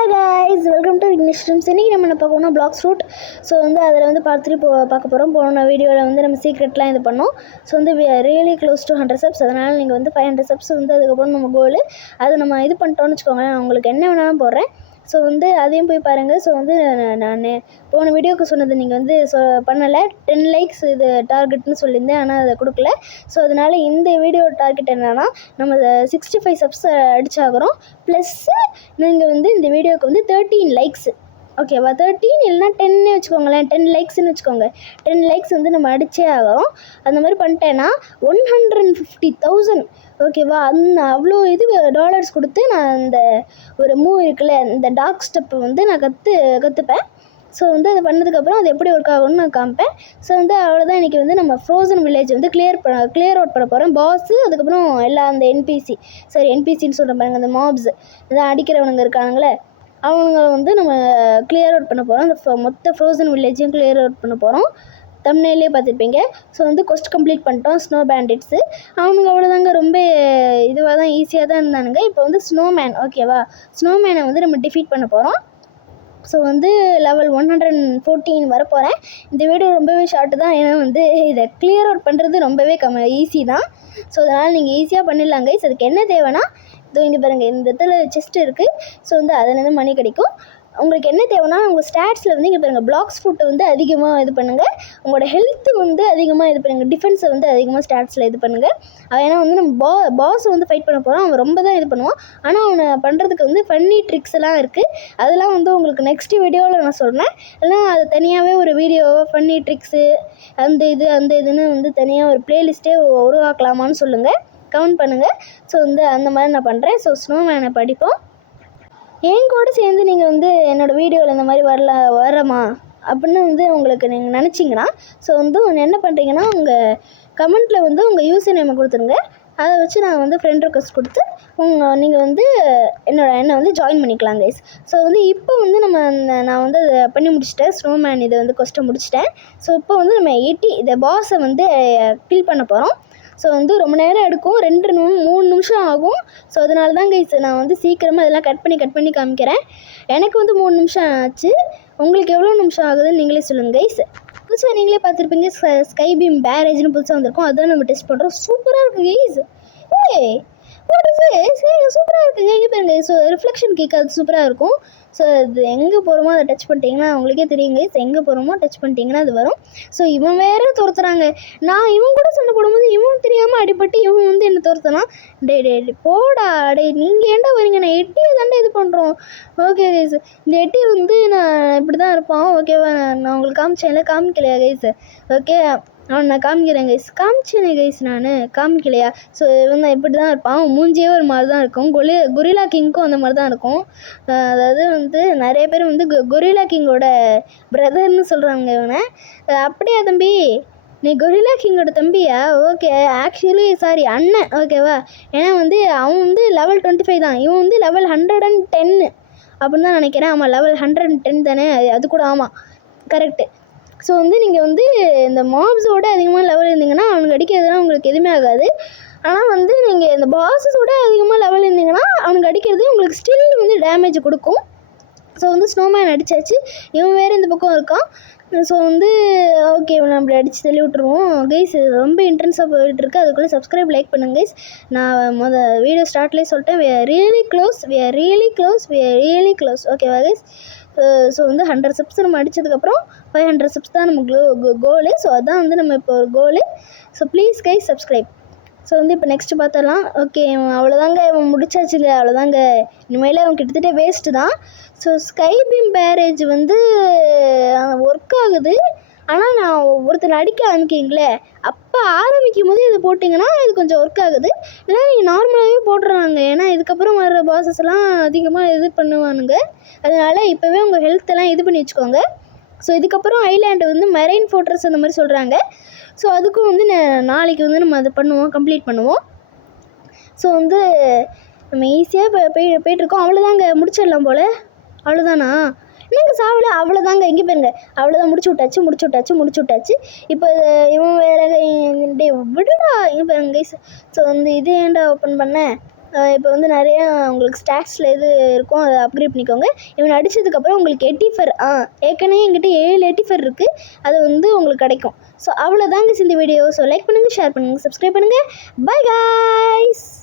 Hi guys, welcome to English Streams. இன்றைக்கி நம்ம என்ன பார்க்கணும் பிளாக்ஸ் ரூட். ஸோ அதில் பார்ட் 3 பார்க்க போகிறோம். போன வீடியோவில் நம்ம சீக்ரெட்லாம் இது பண்ணோம். So we are really close to 100 subs. அதனால் நீங்கள் 500 subs அதுக்கப்புறம் நம்ம கோல் அதை நம்ம இது பண்ணிட்டோம்னு வச்சுக்கோங்களேன். நான் உங்களுக்கு என்ன வேணாலும் போடுறேன். ஸோ அதையும் போய் பாருங்கள். ஸோ நான் போன வீடியோவுக்கு சொன்னது நீங்கள் பண்ணலை. 10 likes இது டார்கெட்னு சொல்லியிருந்தேன், ஆனால் அதை கொடுக்கல. ஸோ அதனால் இந்த வீடியோ டார்கெட் என்னென்னா நம்ம 65 subs அடிச்சாகிறோம். ப்ளஸ்ஸு நீங்கள் இந்த வீடியோவுக்கு 13 likes. ஓகேவா, 13 இல்லைனா 10 வச்சுக்கோங்களேன். 10 likesன்னு வச்சுக்கோங்க. 10 likes நம்ம அடிச்சே ஆகிறோம். அந்த மாதிரி பண்ணிட்டேன்னா 150,000 ஓகேவா, அவ்வளோ இது டாலர்ஸ் கொடுத்து நான் அந்த ஒரு மூவ் இருக்குல்ல, இந்த டார்க் ஸ்டெப்பை நான் கற்றுப்பேன். ஸோ அது பண்ணதுக்கப்புறம் அது எப்படி ஒர்க் ஆகும்னு நான் காமிப்பேன். ஸோ அவ்வளோதான். இன்றைக்கி நம்ம ஃப்ரோசன் வில்லேஜ் கிளியர் அவுட் பண்ண போகிறேன். பாஸு, அதுக்கப்புறம் எல்லா அந்த என்பிசின்னு சொல்கிற பாருங்க, அந்த மாப்ஸ் இதான் அடிக்கிறவனுங்க இருக்கானுங்களே, அவனுங்களை நம்ம கிளியர் அவுட் பண்ண போகிறோம். அந்த மொத்த ஃப்ரோசன் வில்லேஜையும் கிளியர் அவுட் பண்ண போகிறோம். தம்ப்நெயிலே பார்த்துருப்பீங்க. ஸோ கொஸ்ட் கம்ப்ளீட் பண்ணிட்டோம். ஸ்னோ பேண்டிட்ஸு அவனுங்க அவ்வளோதாங்க, ரொம்ப இதுவாக தான் ஈஸியாக தான் இருந்தானுங்க. இப்போ ஸ்னோமேன், ஓகேவா, ஸ்னோமேனை நம்ம டிஃபீட் பண்ண போகிறோம். So level 114 வரப்போகிறேன். இந்த வீடியோ ரொம்பவே ஷார்ட்டு தான், ஏன்னா இதை கிளியர் அவுட் பண்ணுறது ரொம்பவே ஈஸி தான். ஸோ அதனால் நீங்கள் ஈஸியாக பண்ணிடலாங்க. ஸோ அதுக்கு என்ன தேவைன்னா, இதோ இங்கே பாருங்கள், இந்த இடத்துல செஸ்ட் இருக்குது. ஸோ அதுலேருந்து மணி கிடைக்கும். உங்களுக்கு என்ன தேவைன்னா, உங்கள் ஸ்டாட்ஸில் இங்கே பாருங்கள், பிளாக்ஸ் ஃபுட்டை அதிகமாக இது பண்ணுங்கள். உங்களோட ஹெல்த்து அதிகமாக இது பண்ணுங்கள். டிஃபென்ஸை அதிகமாக ஸ்டாட்ஸில் இது பண்ணுங்கள். ஏன்னா நம்ம பாஸை ஃபைட் பண்ண போகிறோம். அவன் ரொம்ப தான் இது பண்ணுவான். ஆனால் அவனை பண்ணுறதுக்கு ஃபன்னி ட்ரிக்ஸ் எல்லாம் இருக்குது. அதெல்லாம் உங்களுக்கு நெக்ஸ்ட் வீடியோவில் நான் சொல்கிறேன். இல்லைனா அது தனியாகவே ஒரு வீடியோ ஃபன்னி ட்ரிக்ஸு அந்த இதுன்னு தனியாக ஒரு ப்ளேலிஸ்ட்டே உருவாக்கலாமான்னு சொல்லுங்கள், கமெண்ட் பண்ணுங்கள். ஸோ அந்த மாதிரி நான் பண்ணுறேன். ஸோ ஸ்னோமேனை படிப்போம். என் கூட சேர்ந்து நீங்கள் என்னோடய வீடியோவில் இந்த மாதிரி வரமா அப்படின்னு உங்களுக்கு நீங்கள் நினச்சிங்கன்னா, ஸோ என்ன பண்ணுறீங்கன்னா, உங்கள் கமெண்ட்டில் உங்கள் யூசர் நேமை கொடுத்துருங்க. அதை வச்சு நான் ஃப்ரெண்ட் ரெக்வஸ்ட் கொடுத்து நீங்கள் என்னை ஜாயின் பண்ணிக்கலாம் கைஸ். ஸோ இப்போ நான் அதை பண்ணி முடிச்சிட்டேன். ஸ்னோமேன் இதை கொஸ்ட்டை முடிச்சிட்டேன். ஸோ இப்போ நம்ம 80 இந்த பாஸை கில் பண்ண போகிறோம். ஸோ ரொம்ப நேரம் எடுக்கும், 2-3 நிமிஷம் ஆகும். ஸோ அதனால தான் கைஸ் நான் சீக்கிரமாக இதெல்லாம் கட் பண்ணி காமிக்கிறேன். எனக்கு 3 நிமிஷம் ஆச்சு. உங்களுக்கு எவ்வளோ நிமிஷம் ஆகுதுன்னு நீங்களே சொல்லுங்கள் கைஸ். புதுசாக நீங்களே பார்த்துருப்பீங்க, ஸ்கை பீம் பேரேஜ்னு புதுசாக வந்திருக்கும். அதுதான் நம்ம டெஸ்ட் பண்ணுறோம். சூப்பராக இருக்குது கைஸ். சூப்பராக இருக்குங்க. எங்கே பாருங்க, ஸோ ரிஃப்ளெக்ஷன் கேக் அது சூப்பராக இருக்கும். ஸோ அது எங்கே போகிறோமோ அதை டச் பண்ணிட்டீங்கன்னா உங்களுக்கே தெரியுங்க. ஸோ எங்கே போகிறோமோ டச் பண்ணிட்டீங்கன்னா அது வரும். ஸோ இவன் வேறு துரத்துறாங்க. நான் இவன் கூட சண்டை போடும்போது இவன் தெரியாமல் அடிபட்டு இவன் என்ன துரத்தலாம். டே போடா, நீங்கள் ஏன்டா வரீங்க? நான் எட்டியை தாண்டா இது பண்ணுறோம். ஓகே கைஸ், இந்த எட்டி நான் இப்படி தான் இருப்பான். ஓகேவா, நான் உங்களுக்கு காமிக்கலையா கைஸ்? ஓகே, நான் காமிக்கிறேன் கைஸ். காமிச்சேனே கைஸ், நான் காமிக்கலையா? ஸோ இவன் இப்படி தான் இருப்பான். மூஞ்சியே ஒரு மாதிரி தான் இருக்கும். கொரில்லா கிங்க்கும் அந்த மாதிரி தான் இருக்கும். அதாவது நிறைய பேர் கொரில்லா கிங்கோட பிரதர்னு சொல்கிறாங்க இவனை. அப்படியா தம்பி, நீ கொரில்லா கிங்கோட தம்பியா? ஓகே, ஆக்சுவலி சாரி அண்ணன், ஓகேவா. ஏன்னா அவன் லெவல் 25 தான், இவன் லெவல் 110 அப்படின்னு தான் நினைக்கிறேன். ஆமாம், லெவல் 110 தானே அது கூட. ஆமாம், கரெக்டு. ஸோ நீங்கள் இந்த மாப்ஸோட அதிகமாக லெவல் இருந்தீங்கன்னா அவனுக்கு அடிக்கிறதுலாம் உங்களுக்கு எதுவுமே ஆகாது. ஆனால் நீங்கள் இந்த பாஸஸோட அதிகமாக லெவல் இருந்தீங்கன்னா அவனுக்கு அடிக்கிறது உங்களுக்கு ஸ்டில் டேமேஜ் கொடுக்கும். ஸோ ஸ்னோமேன் அடித்தாச்சு. இவன் வேறு இந்த பக்கம் இருக்கான். ஸோ ஓகே, இவனை அப்படி அடித்து தள்ளி விட்டுருவோம் கைஸ். ரொம்ப இன்ட்ரென்ஸாக போயிட்டுருக்கு. அதுக்குள்ளே சப்ஸ்கிரைப், லைக் பண்ணுங்க கைஸ். நான் வீடியோ ஸ்டார்ட்லேயே சொல்லிட்டேன், we are really close ஓகேவா கைஸ். ஸோ 100 subs நம்ம அடித்ததுக்கப்புறம் 500 subs தான் நம்ம கோலு. ஸோ அதான் நம்ம இப்போ ஒரு கோலு. So please guys subscribe. So இப்போ நெக்ஸ்ட்டு பார்த்தலாம். ஓகே, அவ்வளோதாங்க, இவன் முடிச்சாச்சுங்க. அவ்வளோதாங்க, இனிமேல் அவன் கிட்டத்தட்ட வேஸ்ட்டு தான். So sky beam barrage work ஆகுது. ஆனால் நான் ஒருத்தனை அடிக்க ஆரம்பிக்கிங்களே, அப்போ ஆரம்பிக்கும் போது இது போட்டிங்கன்னா இது கொஞ்சம் ஒர்க் ஆகுது. இல்லை நீங்கள் நார்மலாகவே போட்டுறாங்க. ஏன்னா இதுக்கப்புறம் வர்ற பாசஸ் எல்லாம் அதிகமாக இது பண்ணுவானுங்க. அதனால் இப்போவே உங்கள் ஹெல்த்தெல்லாம் இது பண்ணி வச்சுக்கோங்க. ஸோ இதுக்கப்புறம் ஐலாண்டு மெரைன் ஃபோர்ட்ரஸ் அந்த மாதிரி சொல்கிறாங்க. ஸோ அதுக்கும் நாளைக்கு நம்ம அதை கம்ப்ளீட் பண்ணுவோம். ஸோ நம்ம ஈஸியாக போயிட்டுருக்கோம். அவ்வளோதாங்க, முடிச்சிடலாம் போல். அவ்வளோதானா? என்னங்க சாவலை? அவ்வளோதாங்க. எங்கே பாருங்க, அவ்வளோதான், முடிச்சு விட்டாச்சு. இப்போ இவன் வேறு விடுடா. இங்கே பாருங்க கைஸ். ஸோ இது ஏன்டா ஓப்பன் பண்ணேன்? இப்போ வந்து நிறையா உங்களுக்கு ஸ்டாட்ஸில் எது இருக்கும் அதை அப்கிரேட் பண்ணிக்கோங்க. இவன் அடித்ததுக்கப்புறம் உங்களுக்கு எட்டிஃபர் ஏற்கனவே என்கிட்ட 7 எட்டிஃபர் இருக்குது, அது வந்து உங்களுக்கு கிடைக்கும். ஸோ அவ்வளோதாங்க இந்த வீடியோ. ஸோ லைக் பண்ணுங்கள், ஷேர் பண்ணுங்கள், சப்ஸ்கிரைப் பண்ணுங்கள். By guys.